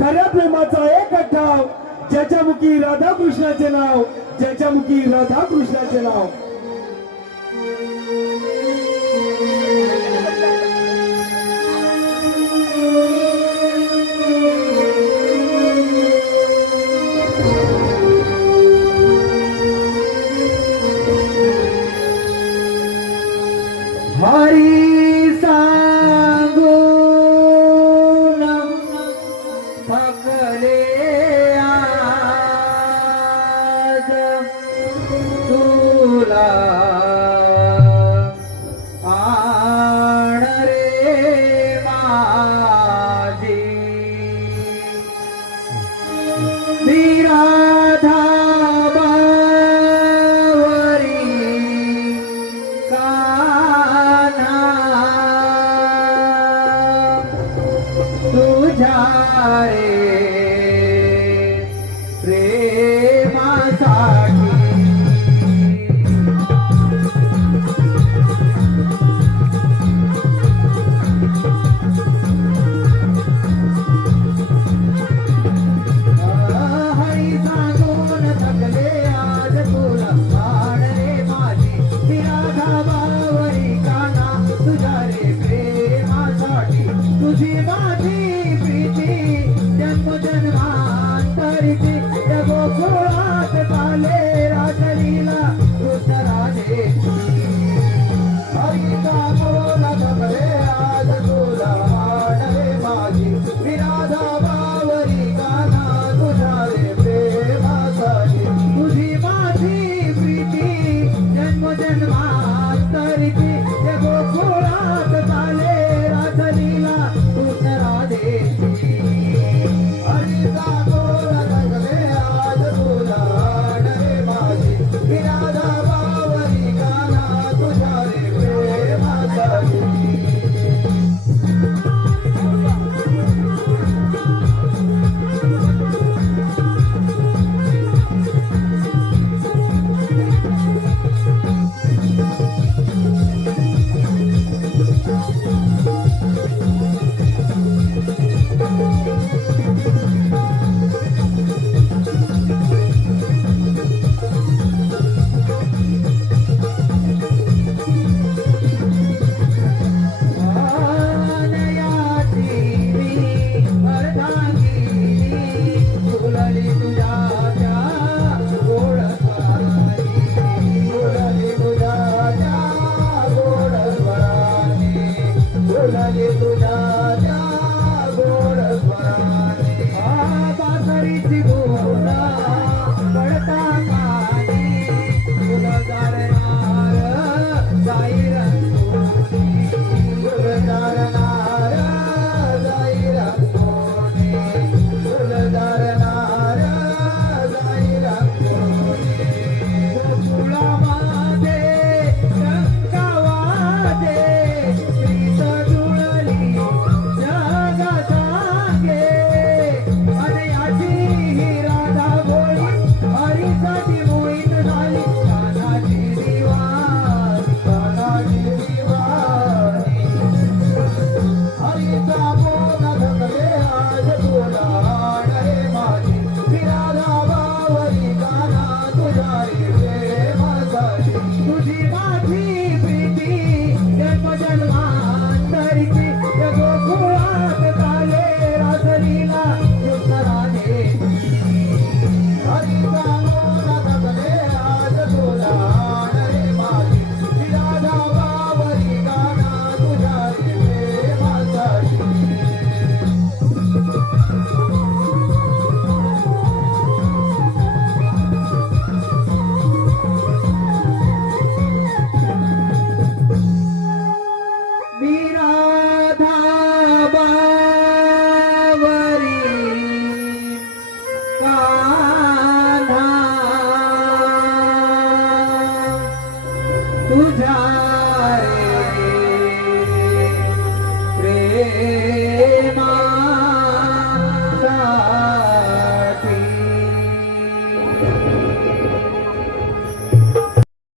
खऱ्या प्रेमाचा एक ठाव, ज्याच्या मुखी राधा कृष्णाचे नाव, ज्याच्या मुखी राधा कृष्णाचे नाव. हरी सांगून थकले आज तुला आण रे माझी मी राधा तुझ्या रे प्रेमासाठी हरी सांगून थकले आज तुला आण रे माझी मी राधा बावरी काना तुझ्या रे प्रेमासाठी तुझी माझी प्रीती जन्मजन्मांतरीची त्या गोकुळात चाले राजलीला कृष्ण राधेची हरीचा बोला थकले आज तुला आण रे माझी मी राधा बावरी काना तुझ्या रे प्रेमासाठी तुझी माझी प्रीती जन्मजन्मांतरीची त्या गोकुळात चाले राजलीला कृष्ण राधेची हरीचा बोला थकले आज तुला आण रे माझी मी राधा बावरी काना तुझ्या रे प्रेमासाठी तुझ्या